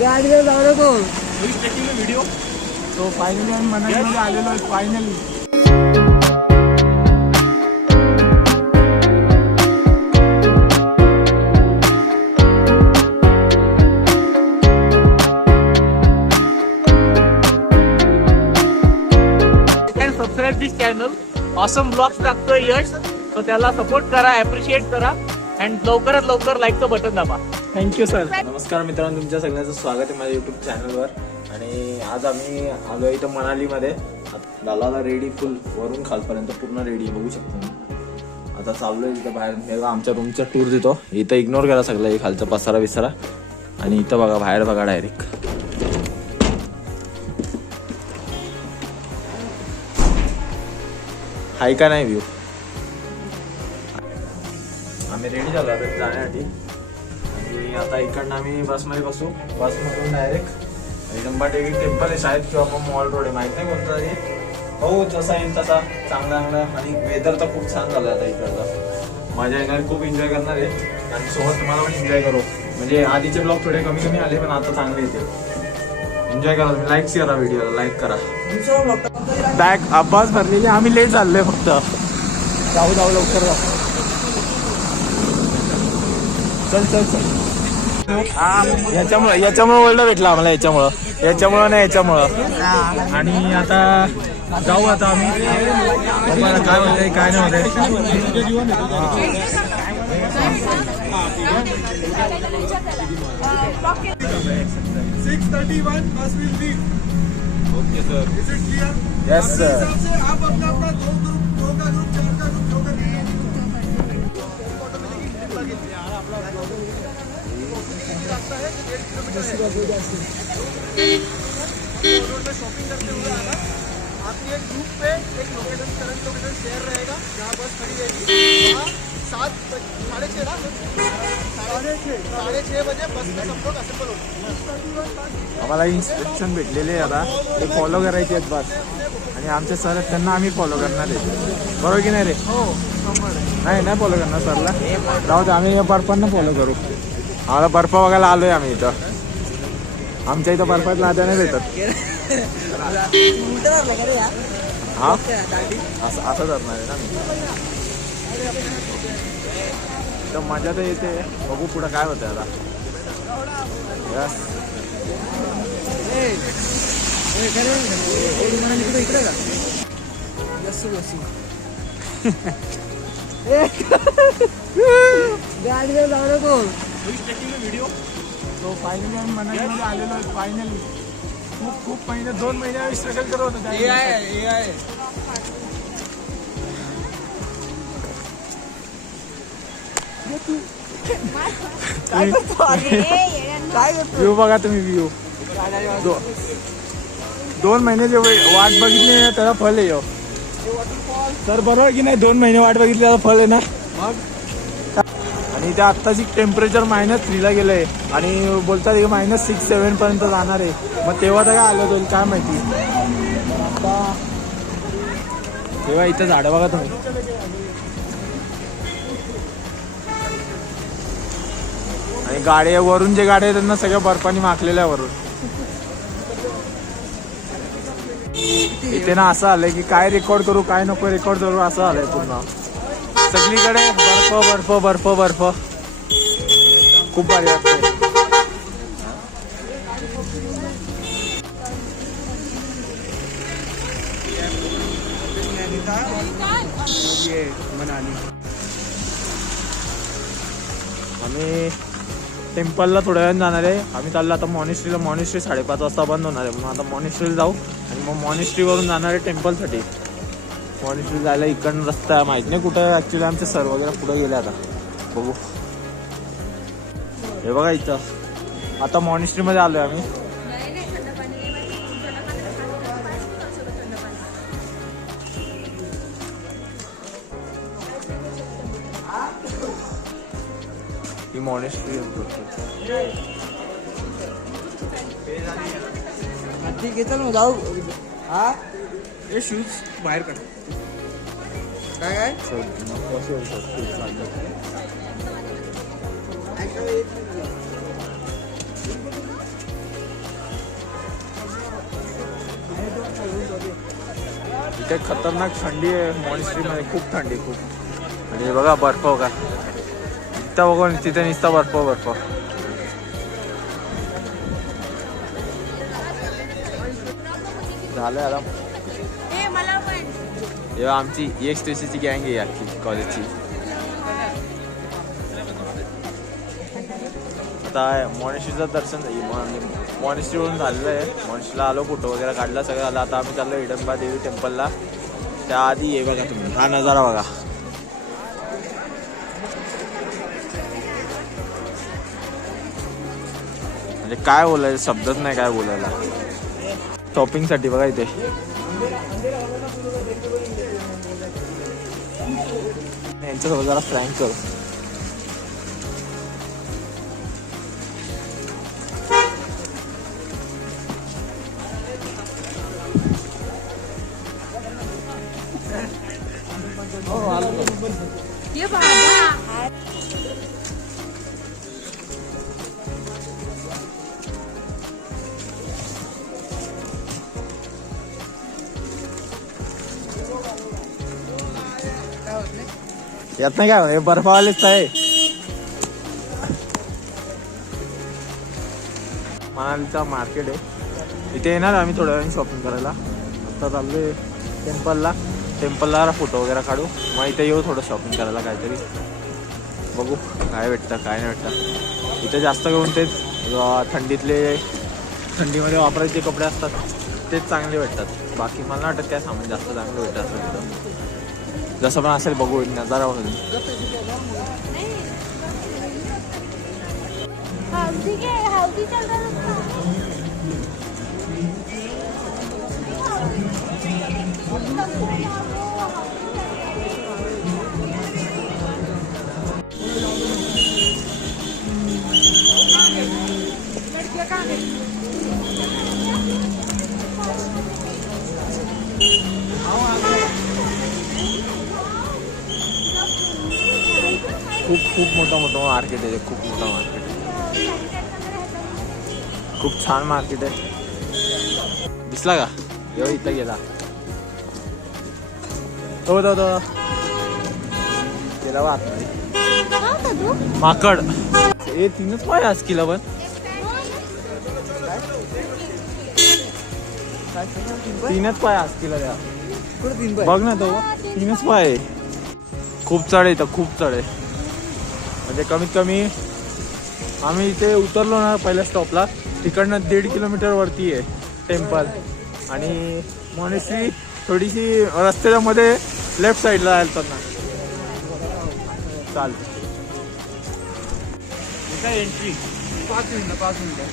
गाडीवर जाऊ नको व्हिडिओ. तो फायनली आम्ही मनालीमध्ये आलेलो आहे. फायनली सबस्क्राईब दिस चॅनल. ऑसम ब्लॉग्स टाकतोय यश, तर त्याला सपोर्ट करा, ॲप्रिशिएट करा अँड लवकरात लवकर लाईकचं बटन दाबा. Thank you sir. नमस्कार मित्रांनो, तुमच्या सगळ्यांचं स्वागत आहे माझ्या यूट्यूब चॅनलवर. आणि आज आम्ही आलो इथं मनालीमध्ये. झाला रेडी फुल वरून खालपर्यंत पूर्ण रेडी बघू शकतो मी. आता चाललोय इथं बाहेर. हे आमच्या रूमचा टूर देतो. इथं इग्नोर करा सगळं हे खालचा पसारा विसारा. आणि इथं बघा बाहेर बघा डायरेक्ट. हाय का नाही व्ह्यू. आम्ही रेडी झालो आता जाण्यासाठी. आणि आता इकडनं आम्ही बसमध्ये बसू. बसमधून डायरेक्ट रंबाटेकडी टेम्पल आहे शाळेत किंवा मग मॉल रोड आहे, माहित नाही कोणता तरी. हो जसा येईल तसा चांगला चांगला. आणि वेदर तर खूप छान झालं आता इकडचा. मजा येणार, खूप एन्जॉय करणार आहे. आणि सोबत तुम्हाला पण एन्जॉय करू. म्हणजे आधीचे ब्लॉग थोडे कमी कमी आले, पण आता चांगले येते. एन्जॉय करा. लाईक करा, व्हिडिओला लाईक करा. बॅग अब्बास भरलेली. आम्ही लेट चाललोय फक्त. जाऊ जाऊ लवकर जाऊ. चल चल चल. याच्यामुळे वर्ल्ड भेटला आम्हाला. याच्यामुळं नाही याच्यामुळं. आणि आता जाऊ आता आम्ही. मला काय होतंय काय नाही होतंय. Okay sir. Yes sir. Shopping करते हुए आना. आपकी एक ग्रुप पे एक लोकेशन, करंट लोकेशन शेयर रहेगा जहाँ बस खड़ी रहेगी. वहाँ 7:30 ना 6:30 बजे बस में सब लोग असेंबल होते. आम्हाला इन्स्ट्रक्शन भेटलेले आता ते फॉलो करायचे आहेत बस. आणि आमचे सर आहेत त्यांना आम्ही फॉलो करणार आहे. बरोबर की नाही रे. हो नाही फॉलो करणार सरला. जाऊ दे, आम्ही बर्फांना फॉलो करू. आम्हाला बर्फ बघायला आलोय आम्ही इथं. आमच्या इथं बर्फात लाद्या नाही भेटत. हा असं धरणार आहे ना मी. तर मजा तर येते. बघू पुढं काय होतं आता. यस. गाडीवर जाऊ नको. व्हिडिओ. तो फायनली आम्ही मनालीमध्ये आलेलो आहे. फायनली खूप महिने 2 महिने आम्ही स्ट्रगल करत होतो. व्ह्यू बघा तुम्ही. व्ह्यू 2 महिने जे वाट बघितली ना त्याला फल आहे. सर बरोबर की नाही. 2 महिने वाट बघितली त्याला फल आहे ना. आणि इथे आत्ताची टेम्परेचर -3ला गेलंय. आणि बोलतात की -6-7 पर्यंत जाणार आहे. मग तेव्हा तर काय आलं होईल काय माहिती. आता तेव्हा इथं झाडं बघा तुम्ही. आणि गाड्या वरून जे गाड्या आहेत त्यांना सगळ्या बर्फाने माखलेल्या वरून. इथे ना असं आलंय की काय रेकॉर्ड करू काय नको रेकॉर्ड करू असं आलंय पूर्ण. सगळीकडे बर्फ बर्फ बर्फ बर्फ. खूप भारी वाटतंय. आम्ही टेम्पलला थोड्या वेळाने जाणार आहे. आम्ही चाललो आता मॉनेस्ट्रीला. मॉनेस्ट्री 5:30 वाजता बंद होणार आहे. म्हणून आता मॉनेस्ट्रीला जाऊ. आणि मग मॉनेस्ट्रीवरून जाणार आहे टेम्पलसाठी. मॉनेस्ट्री जायला इकडनं रस्ता आहे, माहित नाही कुठं. ॲक्च्युली आमचे सर वगैरे पुढे गेले. आता बघू. हे बघा इथं आता मॉनेस्ट्रीमध्ये आलो आहे आम्ही. ही मॉनेस्ट्री ठीक आहे. चल मग जाऊ. हा हे शूज बाहेर काढ. काय इथे खतरनाक थंडी आहे मॉन्स्ट्रीमध्ये, खूप थंडी खूप. आणि बघा बर्फ बघा, इथं बघून तिथे नुसता बर्फ. झालं आता. तेव्हा आमची EXTC गँग आहे अख्खी कॉलेजची. आता मॉनेस्ट्रीचं दर्शन मॉनेस्ट्रीवरून झालेलं आहे. मॉनेस्ट्रीला आलो, फोटो वगैरे काढला, सगळं आलं. आता आम्ही चाललो हिडंबा देवी टेम्पलला. त्याआधी हे बघा तुम्ही, हा नजारा बघा. म्हणजे काय बोलायचं, शब्दच नाही काय बोलायला. शॉपिंगसाठी बघा इथे यांच्यासोबत जरा फ्रँक करू. ये बाबा यात नाही काय हे बर्फावालेच आहे. मनालीचा मार्केट आहे, इथे येणार आम्ही थोड्या वेळाने शॉपिंग करायला. आता चाललोय टेम्पलला फोटो वगैरे काढू, मग इथे येऊ थोडं शॉपिंग करायला. काहीतरी बघू काय भेटतं काय नाही भेटतं. इथे जास्त करून तेच थंडीमध्ये वापरायचे कपडे असतात तेच चांगले भेटतात. बाकी मला नाही वाटत काय सामान जास्त चांगलं भेटत असं तिथं. जसं पण असेल बघू, नजारा बघू. खूप मोठं मार्केट आहे, खूप मोठं मार्केट आहे, खूप छान मार्केट आहे. दिसला का येऊ इथं गेला तो गेला वा माकड. हे 3च पाय आज किला पण तीनच पाय आज किला द्या बघ ना तो 3च पाय. खूप चढ आहे इथं, खूप चढ आहे. म्हणजे कमीत कमी आम्ही इथे उतरलो ना पहिल्या स्टॉपला, तिकडनं 1.5 किलोमीटर वरती आहे टेम्पल. आणि मॉनेस्ट्री थोडीशी रस्त्याच्या मध्ये लेफ्ट साईडला जायचं ना. चाल काय एंट्री 5 मिनिटं.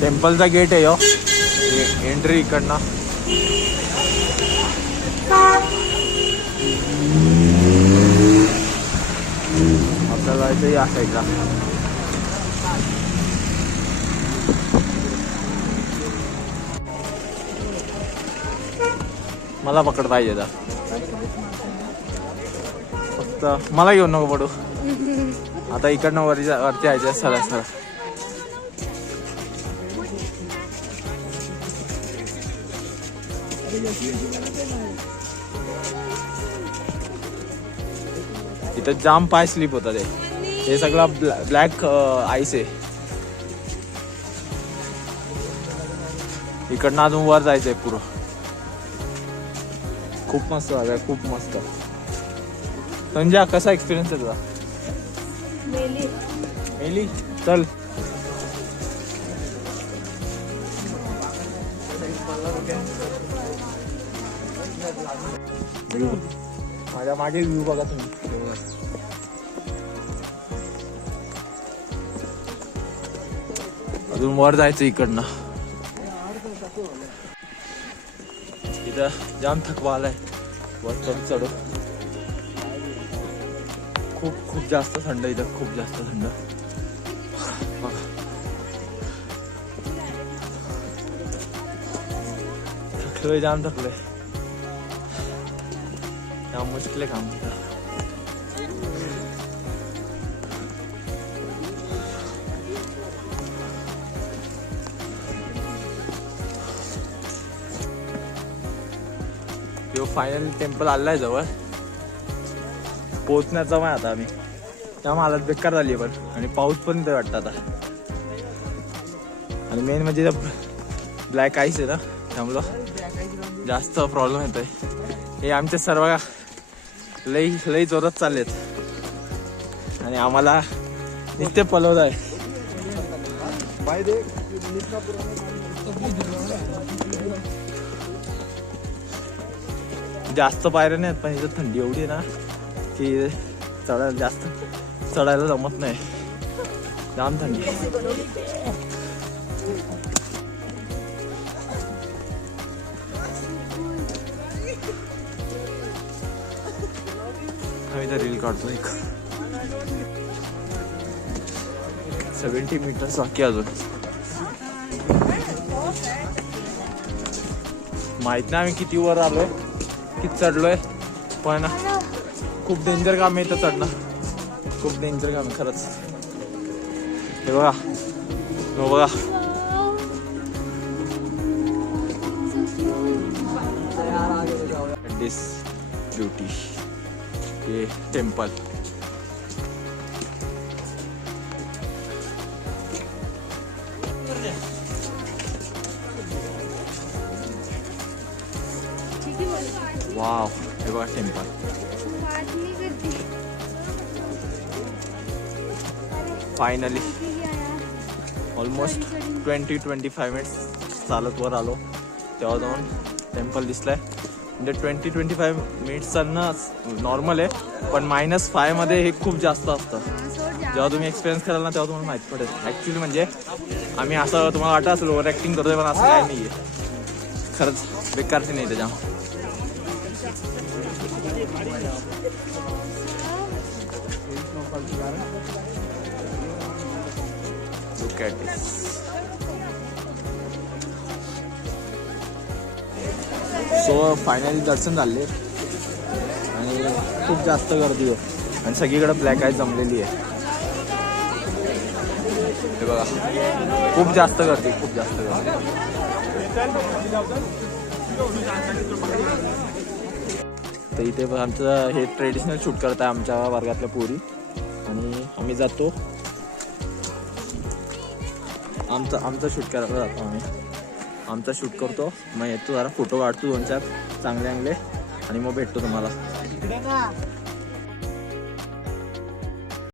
टेम्पलचा गेट आहे एंट्री इकडनं. आपल्याला जायचं या साईडला. मला पकड पाहिजे तर फक्त मला घेऊन नको पडू. आता इकडनं वरती यायचं सरळ. इथं जाम पाय स्लिप होतात. हे सगळं ब्लॅक आईस आहे. इकडनं अजून वर जायचंय पुरं. खूप मस्त जागा आहे, खूप मस्त. संजय कसा एक्सपिरियन्स आहे तुझा? मेली चल. माझ्या मागे व्ह्यू बघा तुम्ही. अजून वर जायचं इकडनं. इथं जाम थकवा आलाय वर चढू. खूप जास्त थंड इथं, खूप जास्त थंड. थकलोय, जाम थकलोय, जाम मुश्किल काम होतं. फायनल टेम्पल आलाय जवळ, पोहोचण्याचा मग आता आम्ही. त्यामुळे हालत बेकार झाली पण, आणि पाऊस पण इथे वाटतं आता. आणि मेन म्हणजे ब्लॅक आईस आहे ना, त्यामुळं जास्त प्रॉब्लेम येतोय. हे आमचे सर्व लई जोरात चाललेत आणि आम्हाला नुसते पलवत आहे. जास्त पायऱ्या नाहीत पण इथं थंडी एवढी आहे ना की चढायला जमत नाही, जाम थंडी. आम्ही तर रील काढतो एक. 70 मीटर्स बाकी अजून. माहित नाही आम्ही किती वर आलोय, किती चढलोय, पण खूप डेंजर काम आहे इथं चढणं, खूप डेंजर काम आहे खरंच. हे बघा, हो बघा, दिस ब्युटी, हे टेम्पल. वाव, हे बघा टेम्पल. फायनली ऑलमोस्ट 20-25 मिनिट्स चालत वर आलो, तेव्हा जाऊन टेम्पल दिसलाय. म्हणजे 20-25 मिनिट्सांना नॉर्मल आहे, पण -5 मध्ये हे खूप जास्त असतं. जेव्हा तुम्ही एक्सपिरियन्स कराल ना तेव्हा तुम्हाला माहित पडेल. ॲक्च्युली म्हणजे आम्ही असं तुम्हाला वाटत असेल ओव्हर ॲक्टिंग करतोय, पण असं काही नाही आहे. खरंच बेकारची नाही त्याच्या. Look at this. So finally दर्शन झाले आणि खूप जास्त गर्दी आहे आणि सगळीकडे ब्लॅक आय जमलेली आहे. हे बघा, खूप जास्त गर्दी, खूप जास्त गर्दी. तर इथे आमचं हे ट्रेडिशनल शूट करत आहे आमच्या वर्गातल्या पोरी, आणि आम्ही जातो आमचं शूट करायला जातो. आमचा शूट करतो, मग येतो जरा फोटो काढतो 2-4 चांगले आणि मग भेटतो तुम्हाला.